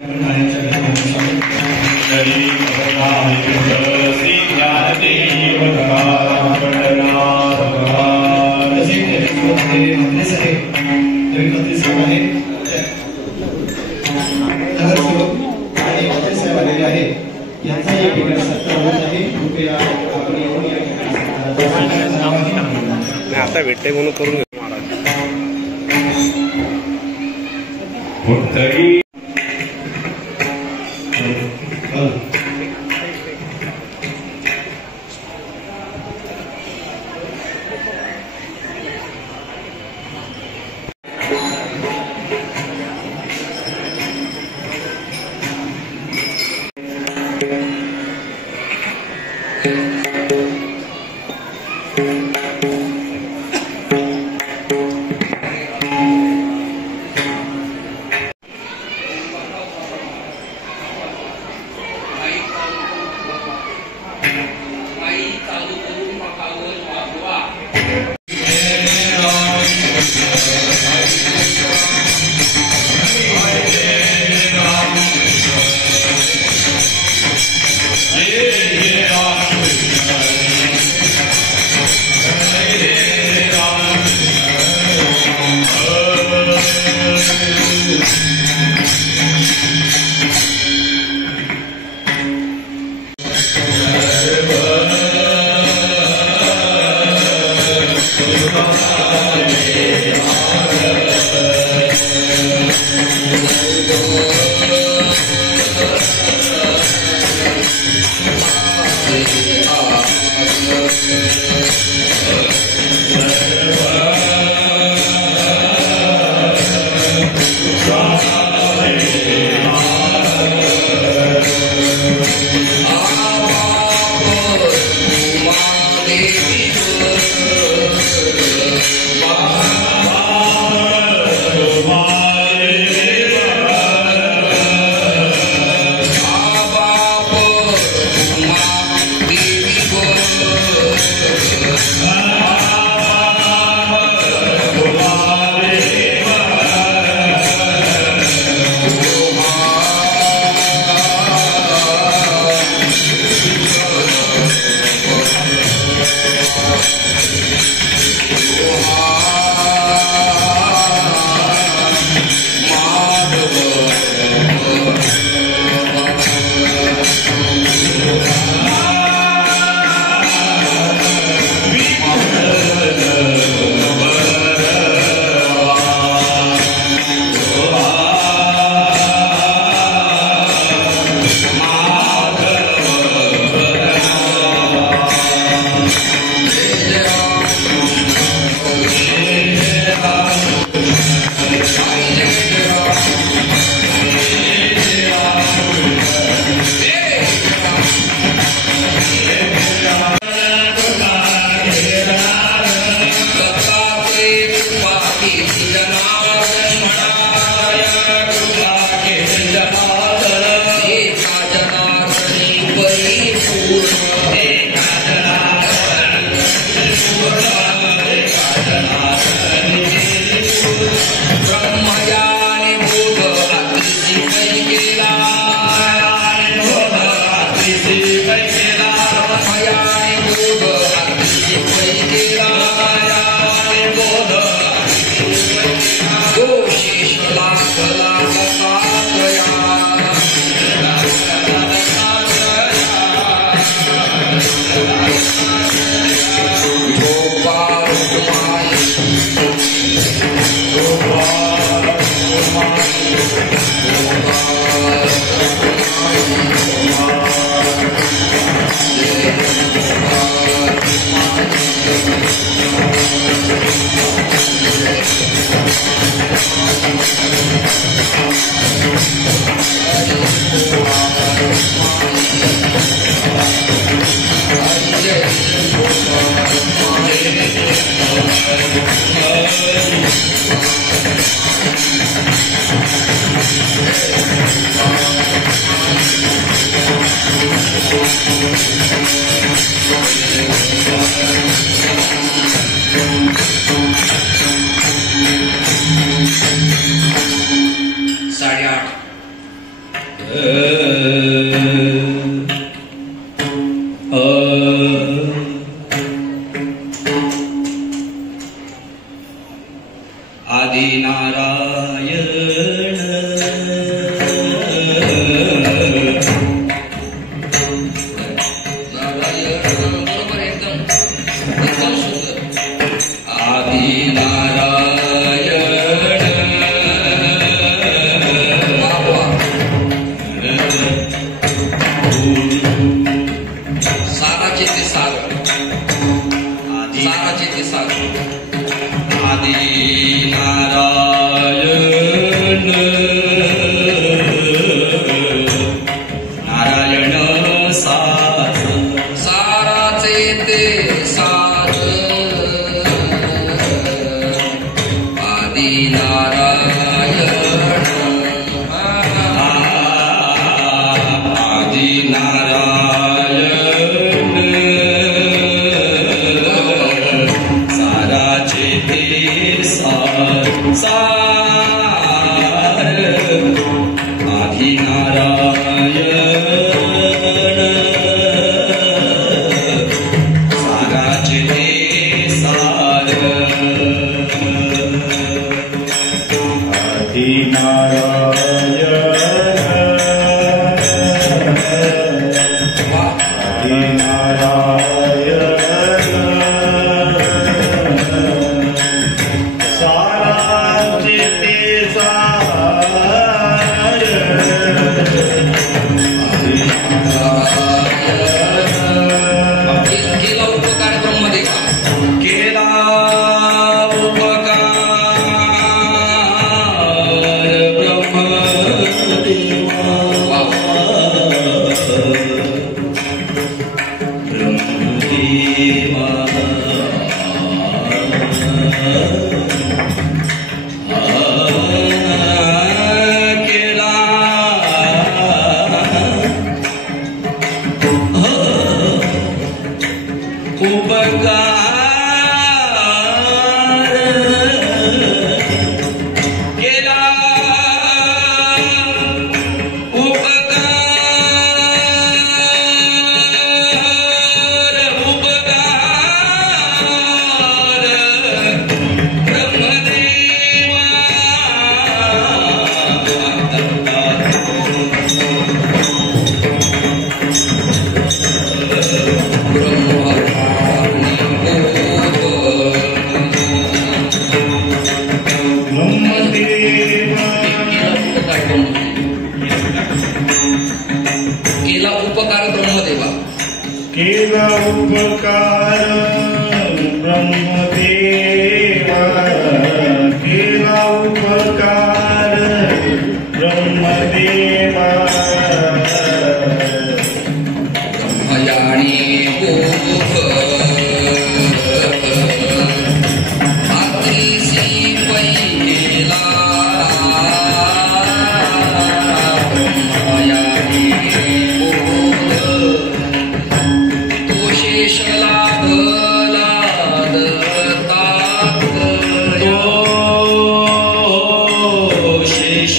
आता भेटते म्हणून करून घेतो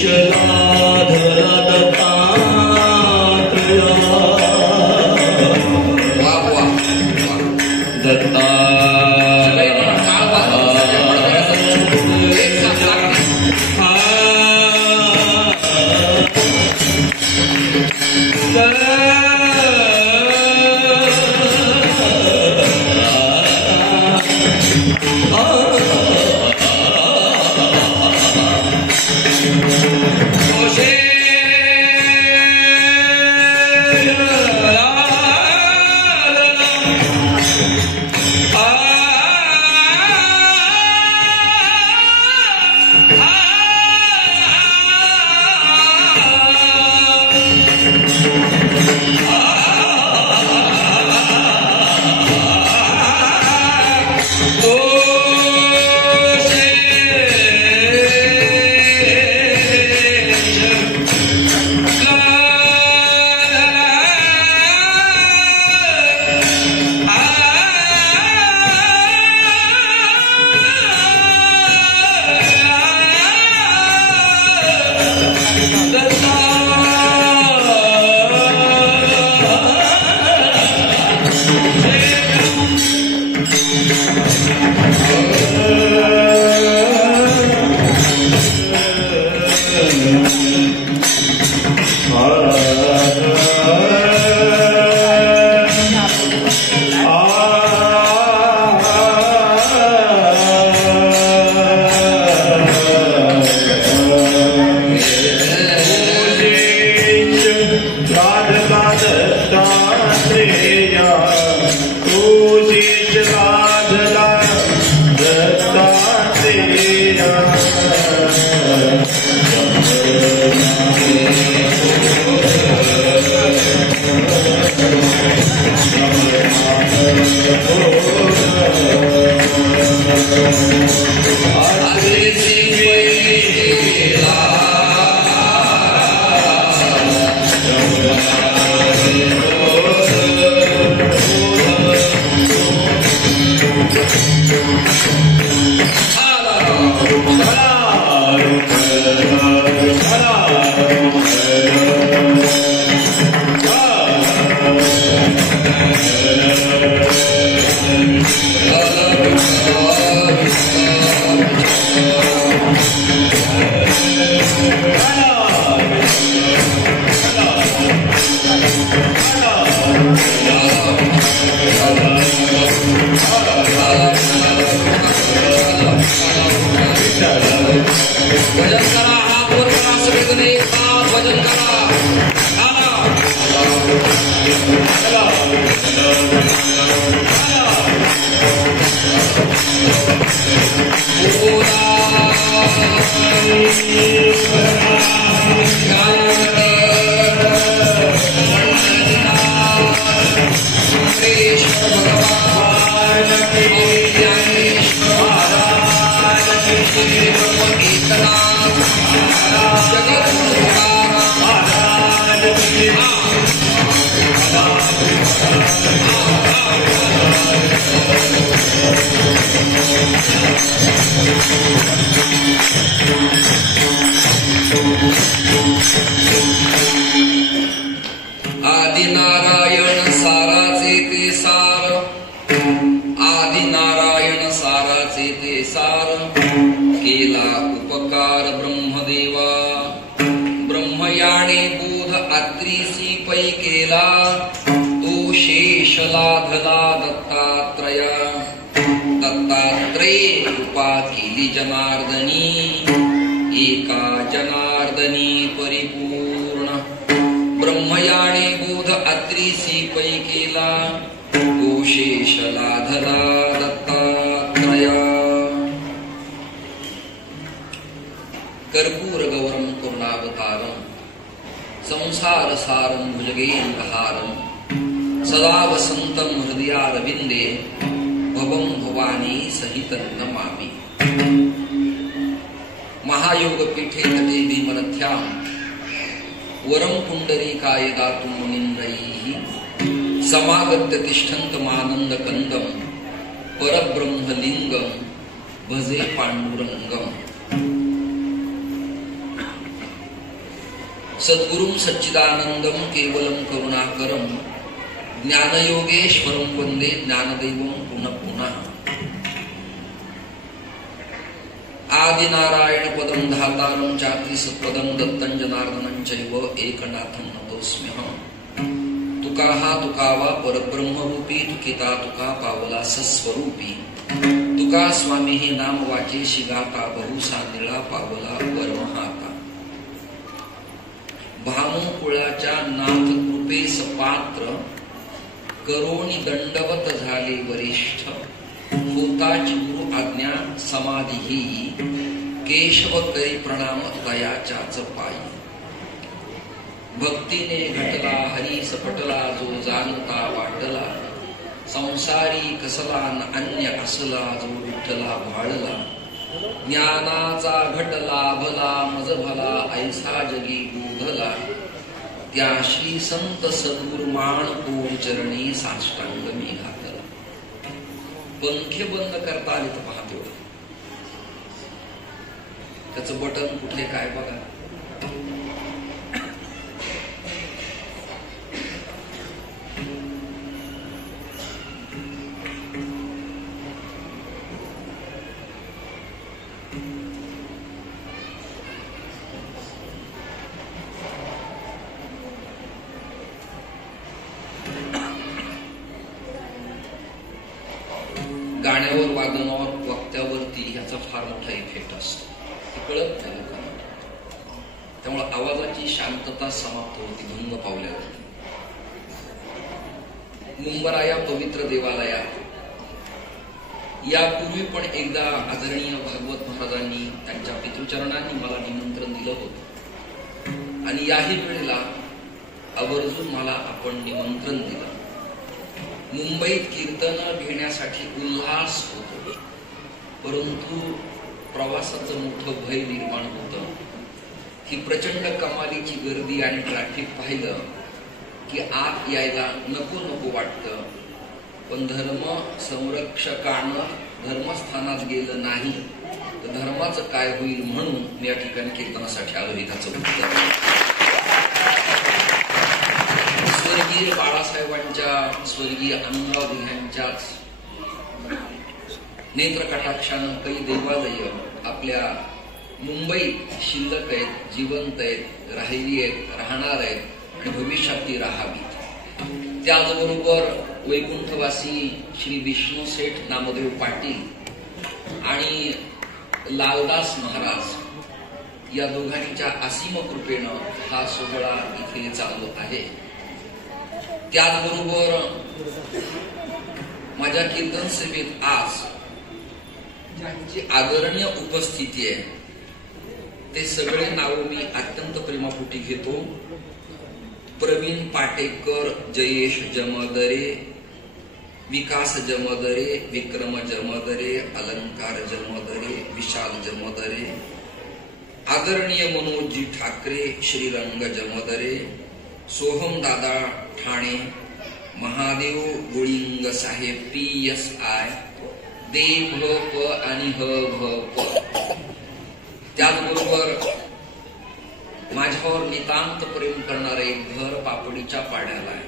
शेषलाधर दत्ता आदिनारायण साराचे ते सार, आदिनारायण साराचे ते सार, केला उपकार ब्रह्मदेवा, ब्रह्मयाने बोध आत्रीसी पै केला, तो शेष लाभला दत्तात्रया, दत्तात्रय कृपा केली जनार्दनी, एका जनार्दनी परिपूर्ण, ब्रह्मयाने बोध आत्रीसी पै केला, तो शेष लाधला दत्तात्रया. कर्पूर गौरम करुणावतारम, संसार सारम भुजगेन्द्रहारम, सदा वसंतम हृदयारविंदे, भवम भवानी सहितं नमामि. महायोग पीठे तटे भीमनथ्यां, वरम पुंडरीकाय दातुं मुनीन्द्रैः, समागत्य तिष्ठन्तमानन्द कंदं, परब्रह्मलिंगं भजे पांडुरंगं. सद्गुरुं सच्चिदानंदं केवलं करुणाकरं, ज्ञानयोगेश्वरं वंदे ज्ञानदेवं पुनः पुनः. आदिनारायण पदं धातारं चाक्री सत्पदं दत्तं जनार्दनं चैव एकनाथं नतोऽस्म्यहं. तुका हा तुकावा परब्रह्म रूपी, तुकिता तुका पावला सस्वरूपी, तुका स्वामी हे नाम वाचेशी गाता, बहुसा निळा पावला परमहाता. भानुकुळाच्या नाथ कृपेस पात्र, करोनी दंडवत झाले वरिष्ठ, होताची गुरु आज्ञा समाधी, केशव करी प्रणाम दयाच्याच पायी. भक्तीने घटला हरी सपटला, जो जाणता वाटला, संसारी कसला न अन्य असला, जो विठ्ठला भाळला. ज्ञानाचा घट लाभला मज भला, ऐसा जगी बोधला, त्या श्री संत सद्गुरुमान ओम चरणी साष्टांग मी घातला. पंखे बंद करता आले तर पाहतो, त्याचं बटन कुठे काय बघा. गाण्यावर वादनावर वक्त्यावरती ह्याचा फार मोठा इफेक्ट असतो, कळत नाही लोकांना. त्यामुळे आवाजाची शांतता समाप्त होती भंग पावल्यावर. मुंबरा या पवित्र देवालयात यापूर्वी पण एकदा आदरणीय भागवत महाराजांनी त्यांच्या पितृचरणांनी मला निमंत्रण दिलं होतं, आणि याही वेळेला आवर्जून मला आपण निमंत्रण दिलं. मुंबईत कीर्तन घेण्यासाठी उल्हास होतो, परंतु प्रवासाचं मोठं भय निर्माण होतं. ही प्रचंड कमालीची गर्दी आणि ट्रॅफिक पाहिलं की आत यायला नको नको वाटतं. पण धर्म संरक्षकानं धर्मस्थानात गेलं नाही तर धर्माचं काय होईल, म्हणून मी या ठिकाणी कीर्तनासाठी आलो. त्याचं उत्तर स्वर्गीय बाळासाहेबांच्या, स्वर्गीय आनंदराव दिघ्यांच्याच नेत्रकटाक्षानं काही देवालय आपल्या मुंबईत शिल्लक आहेत, जिवंत आहेत, राहिली आहेत, राहणार आहेत आणि भविष्यात ती राहावीत. त्याचबरोबर वैकुंठवासी श्री विष्णू सेठ नामदेव पाटील आणि लालदास महाराज या दोघांच्या असीम कृपेनं हा सोहळा इथे चालू आहे. त्याचबरोबर माझ्या कीर्तन सभेत आज ज्यांची आदरणीय उपस्थिती आहे ते सगळे नाव मी अत्यंत प्रेमापोटी घेतो. प्रवीण पाटेकर, जयेश जमदरे, विकास जमदरे, विक्रम जमदरे, अलंकार जमदरे, विशाल जमदरे, आदरणीय मनोजी ठाकरे, श्रीरंग जमदरे, सोहम दादा ठाणे, महादेव गुळिंग साहेब, PSI, देव ह प आणि ह भ प. त्याचबरोबर माझ्यावर नितांत प्रेम करणारे एक घर पापडीच्या पाड्याला आहे.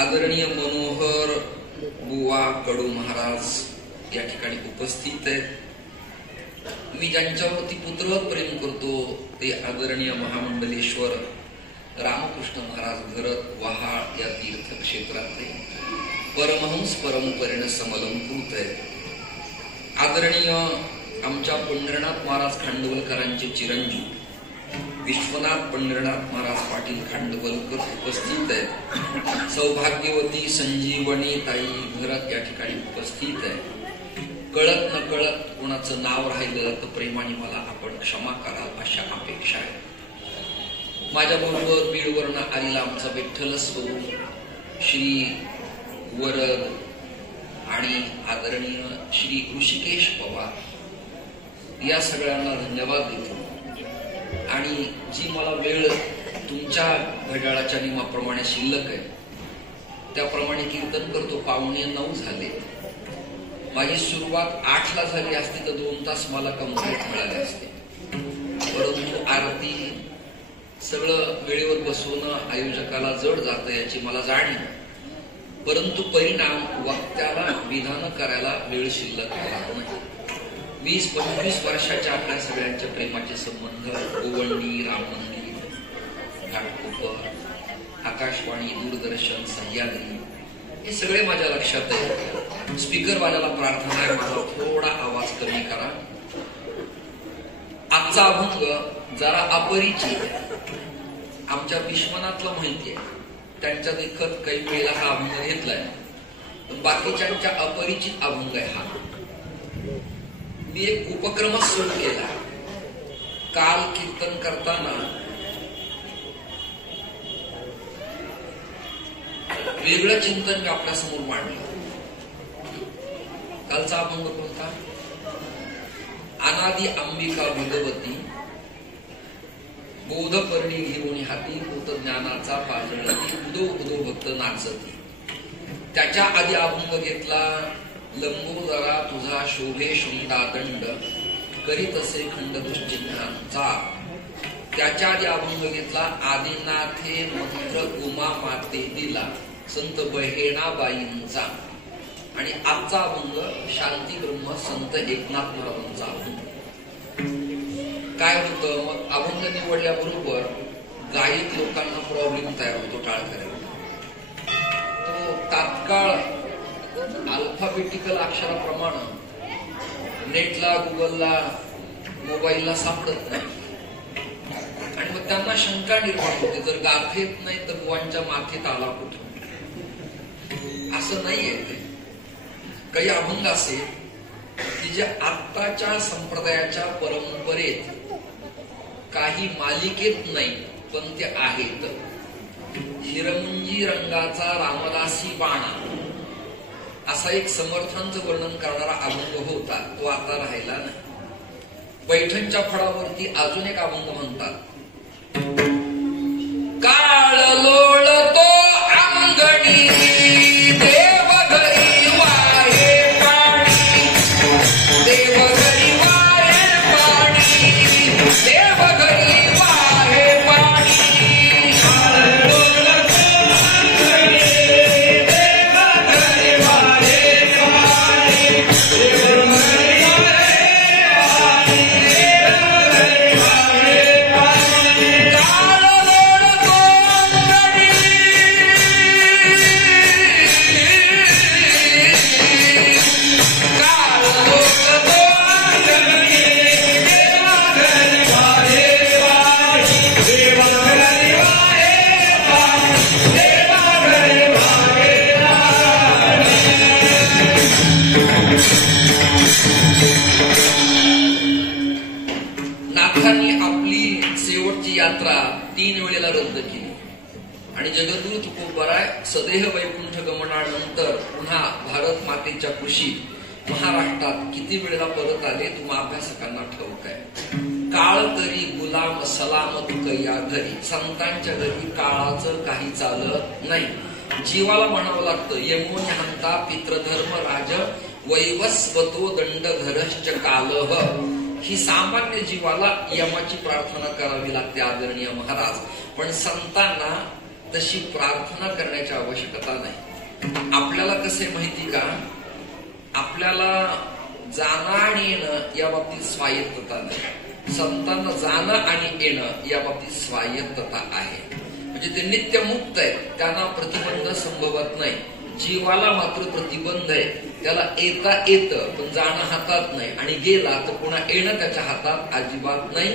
आदरणीय मनोहर बुवा कडू महाराज या ठिकाणी उपस्थित आहेत. मी ज्यांच्यावरती पुत्रवत प्रेम करतो ते आदरणीय महामंडलेश्वर रामकृष्ण महाराज घरत वहाळ या तीर्थक्षेत्रातले परमहंस परंपरेनं समलंकृत आहेत. आदरणीय आमच्या पंढरीनाथ महाराज खांडवलकरांचे चिरंजीव विश्वनाथ पंढरीनाथ महाराज पाटील खांडवलकर उपस्थित आहेत. सौभाग्यवती संजीवनी ताई घरात या ठिकाणी उपस्थित आहे. कळत न कळत कोणाचं नाव राहिलं तर प्रेमाने मला आपण क्षमा कराल अशा अपेक्षा आहे. माझ्याबरोबर बीडवरनं आलेला आमचा विठ्ठल स्वरूप श्री वरद आणि आदरणीय श्री ऋषिकेश पवार या सगळ्यांना धन्यवाद देतो. आणि जी मला वेळ तुमच्या घड्याळाच्या नियमाप्रमाणे शिल्लक आहे त्याप्रमाणे कीर्तन करतो. 8:45 झाले. माझी सुरुवात 8ला झाली असती तर 2 तास मला कंप्लीट मिळाले असते. परंतु आरती सगळं वेळेवर बसवणं आयोजकाला जड जातं याची मला जाणीव. परंतु परिणाम वक्त्याला विधान करायला वेळ शिल्लक राहत नाही. 20-25 वर्षाच्या आपल्या सगळ्यांच्या प्रेमाचे संबंध गोवंडी, राम मंदिर, घाटकोपर, आकाशवाणी, दूरदर्शन, सह्याद्री हे सगळे माझ्या लक्षात आहे. स्पीकरवाल्याला प्रार्थना आहे माझा थोडा आवाज कमी करा. आजचा अभंग जरा अपरिचित आहे. आमच्या विश्वनाथला माहिती आहे. त्यांच्या देखत काही वेळेला हा अभंग घेतलाय पण बाकीच्यांच्या अपरिचित अभंग आहे हा. मी एक उपक्रमच सुरू केला. काल कीर्तन करताना वेगळं चिंतन मी आपल्यासमोर मांडलं. कालचा अभंग कोणता? अनादि अंबिका भगवती बोधपर्णी घेऊन हाती भूत ज्ञानाचा पाजळती उदो उदो भक्त नाचती. त्याच्या आधी अभंग घेतला लंबोदरा तुझा शोभे शुंडा दंड करीत असे खंड दुश्चिन्हांचा. त्याच्या आधी अभंग घेतला आदिनाथे मंत्र उमा माते दिला संत बहेणाबाईंचा. आणि आजचा अभंग शांती ब्रह्म संत एकनाथ महाराजांचा अभंग. काय होतं मग अभंग निवडल्याबरोबर गायक लोकांना प्रॉब्लेम तयार होतो टाळकऱ्यांना. तो तात्काळ अल्फाबेटिकल अक्षराप्रमाणे नेटला, गुगलला, मोबाईलला सापडत नाही. आणि मग त्यांना शंका निर्माण होते जर गाथे येत नाही तर बुवांच्या माथेत आला कुठं. असं नाहीये. काही अभंग असे की जे आत्ताच्या संप्रदायाच्या परंपरेत काही मालिकेत नाही पण ते आहेत. हिरमुंजी रंगाचा रामदासी बाणा असा एक समर्थांचं वर्णन करणारा अभंग होता. तो आता राहिला नाही. पैठणच्या फळावरती अजून एक अभंग म्हणतात काळ लोळतो अंगणी देव घरी वाहे पाणी देव घरी वाहे पाणी देव घरी वाहे पाणी काळ लोळतो अंगणी देव घरी वाहे पाणी देव घरी वाहे पाणी देव घरी वाहे पाणी आणि जगद्गुरु तुकोबराय सदेह वैकुंठ गमनानंतर पुन्हा भारत मातेच्या कुशीत महाराष्ट्रात किती वेळेला परत आले तुम्हा अभ्यासकांना ठाऊक आहे. काळ करी गुलाम सलामत या घरी. संतांच्या घरी काळाचं काही चालत नाही. जीवाला म्हणावं लागतं यमोनी हंता पितृधर्म राज वैवस्वतो दंड घरश्च कालह. ही सामान्य जीवाला यमाची प्रार्थना करावी लागते आदरणीय महाराज. पण संतांना तशी प्रार्थना करण्याची आवश्यकता नाही. आपल्याला कसे माहिती का, आपल्याला जाणं आणि येणं या बाबतीत स्वायत्तता नाही. संतांना जाणं आणि येणं या बाबतीत स्वायत्तता आहे. म्हणजे ते नित्यमुक्त आहेत, त्यांना प्रतिबंध संभवत नाही. जीवाला मात्र प्रतिबंध आहे. त्याला येता येतं पण जाणं हातात नाही, आणि गेला तर पुन्हा येणं त्याच्या हातात अजिबात नाही.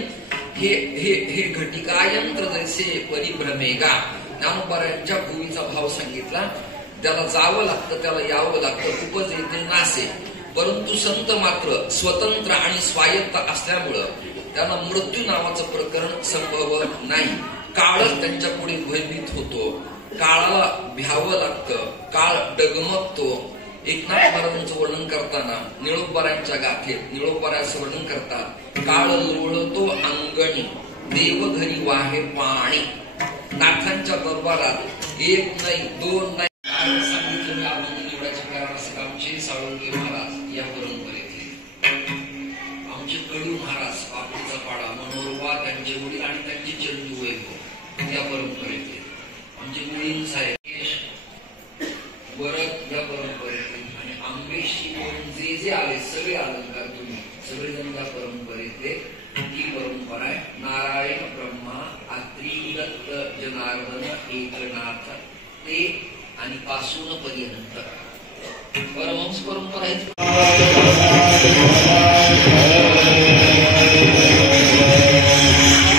हे हे हे घटिकायंत्र जैसे परिभ्रमेगा. ज्ञानोबारायांच्या भूमीचा भाव सांगितला. त्याला जावं लागतं, त्याला यावं लागतं, उपज येते नासे. परंतु संत मात्र स्वतंत्र आणि स्वायत्त असल्यामुळं त्यांना मृत्यू नावाचं प्रकरण संभवत नाही. काळच त्यांच्या पुढे भयभीत होतो. काळाला भ्यावं लागतं. काळ डगमगतो. एकनाथ महाराजांचं वर्णन करताना निळोबारायांच्या गाथेत निळोबारायांचं वर्णन करतात. काळ लोळतो अंगणी देव घरी वाहे पाणी. नाथांच्या दरबारात एक नाही दोन नाही सांगितलं मी अभंग निवडायचे कारण असं आमचे साळुंके महाराज या परंपरेतले, आमचे कडू महाराज पापडीचा पाडा मनोरमा त्यांचे वडील आणि त्यांचे चंदू वैभव या परंपरेतले, आमचे मुलीन साहेब वरद या परंपरेतले, आणि आंबेशी जे जे आले सगळे अलंकार तुम्ही सगळेजण या परंपरेतले. ही परंपरा आहे. नारायण ब्रह्मा अत्री दत्त जनार्दन एकनाथ ते आणि पासून पर्यंत परमहंस परंपरा आहे.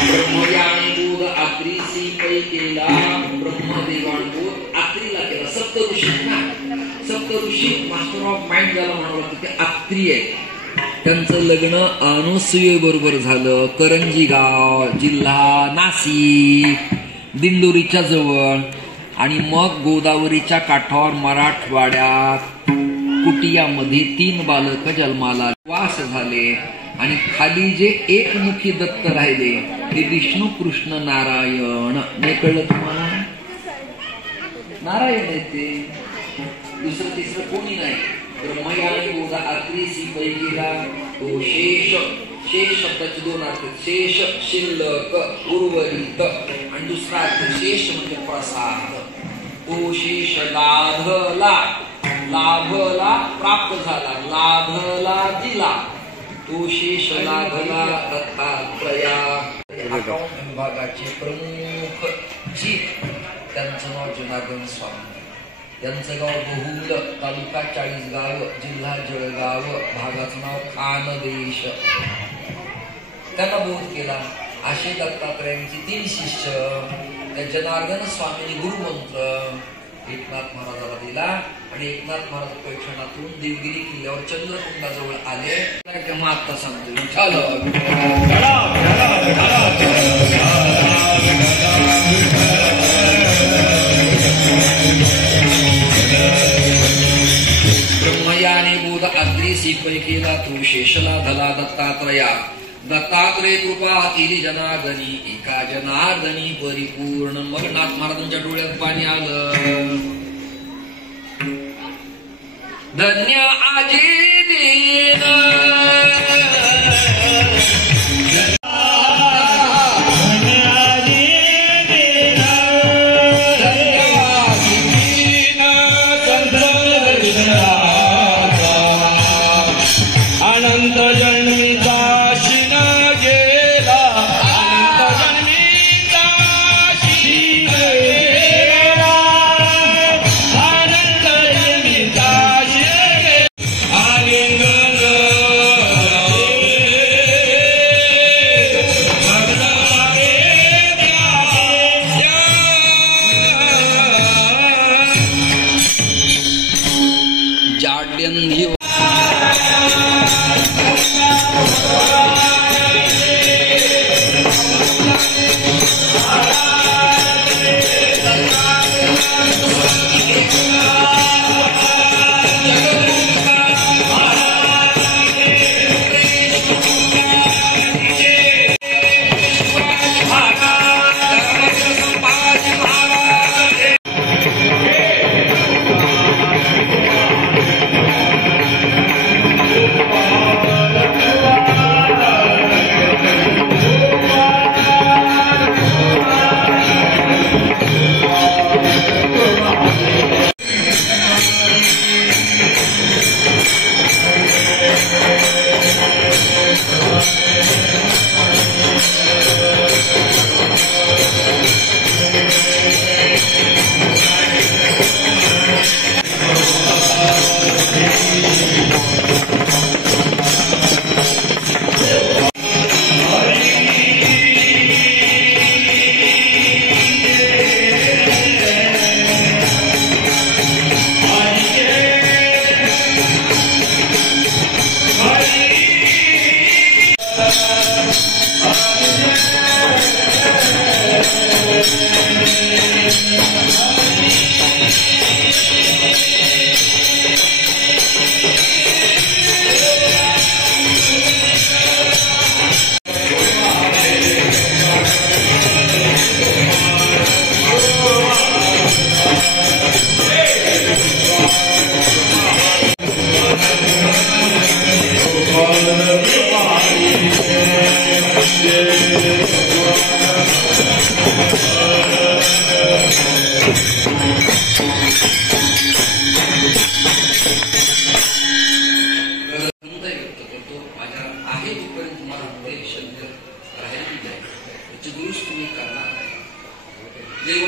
ब्रह्मयानबोध आत्रीसी पै केला. ब्रह्मदेवांबोध आत्रीला केला. सप्तऋषी ना, सप्तऋषी मास्टर ऑफ माइंड ज्याला म्हणावं लागतं ते आत्री आहे. त्यांचं लग्न अनुसूये बरोबर झालं. करंजी गाव, जिल्हा नाशिक, दिंडोरीच्या जवळ. आणि मग गोदावरीच्या काठावर मराठवाड्यात कुटियामध्ये 3 बालक जन्माला वास झाले. आणि खाली जे एकमुखी दत्त राहिले ते विष्णू कृष्ण नारायण. नाही कळलं तुम्हाला? नारायण आहे ते, दुसरं तिसरं कोणी नाही. ब्रह्मयानी बोधा आत्रीसी पैकीला तो शेष. शेष शब्दाचे 2 अर्थ, शेष शिल्लक उर्वरित, आणि दुसरा अर्थ शेष म्हणजे प्रसाद. तो शेष लाभला, लाभला प्राप्त झाला, लाभला दिला. तो शेष लाभला दत्तात्रया. अकाउंट विभागाचे प्रमुख चीफ त्यांचं नाव जनार्दन स्वामी. त्यांचं गाव बहुल, तालुका 40गाव, जिल्हा जळगाव, भागाचं नाव खानदेश. त्यांना बोध केला. असे दत्तात्रयांची 3 शिष्य त्या जनार्दन स्वामींनी गुरुमंत्र एकनाथ महाराजाला दिला. आणि एकनाथ महाराज पैठणातून देवगिरी किल्ल्यावर चंद्रकुंडाजवळ आले. तेव्हा आता सांगतो ब्रह्मयाने बोध आद्रीसी पैकीला तो शेषला धला दत्तात्रया. दत्तात्रय कृपा केली जनार्दनी, एका जनार्दनी परिपूर्ण. मग नाथ महाराजांच्या डोळ्यात पाणी आलं. धन्य आजी दीन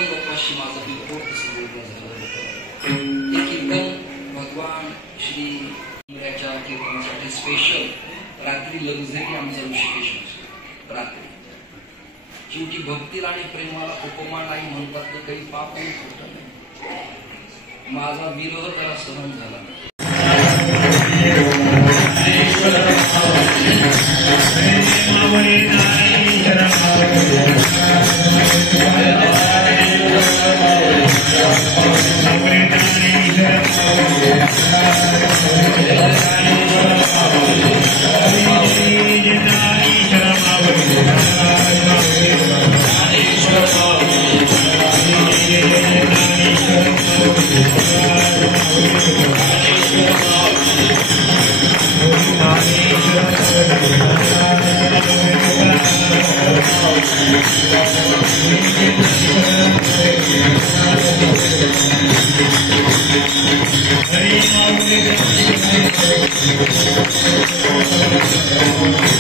बाप्पाशी माझं बिलकुल बोलणं झालं होतं. ते कीर्तन भगवान श्री च्या कीर्तनासाठी स्पेशल रात्री लक्झरी आमचा ऋषिकेश रात्री. शेवटी भक्तीला आणि प्रेमाला उपमा नाही म्हणतात तर काही पाप नाही होत नाही. माझा विरह त्याला सहन झाला. Hare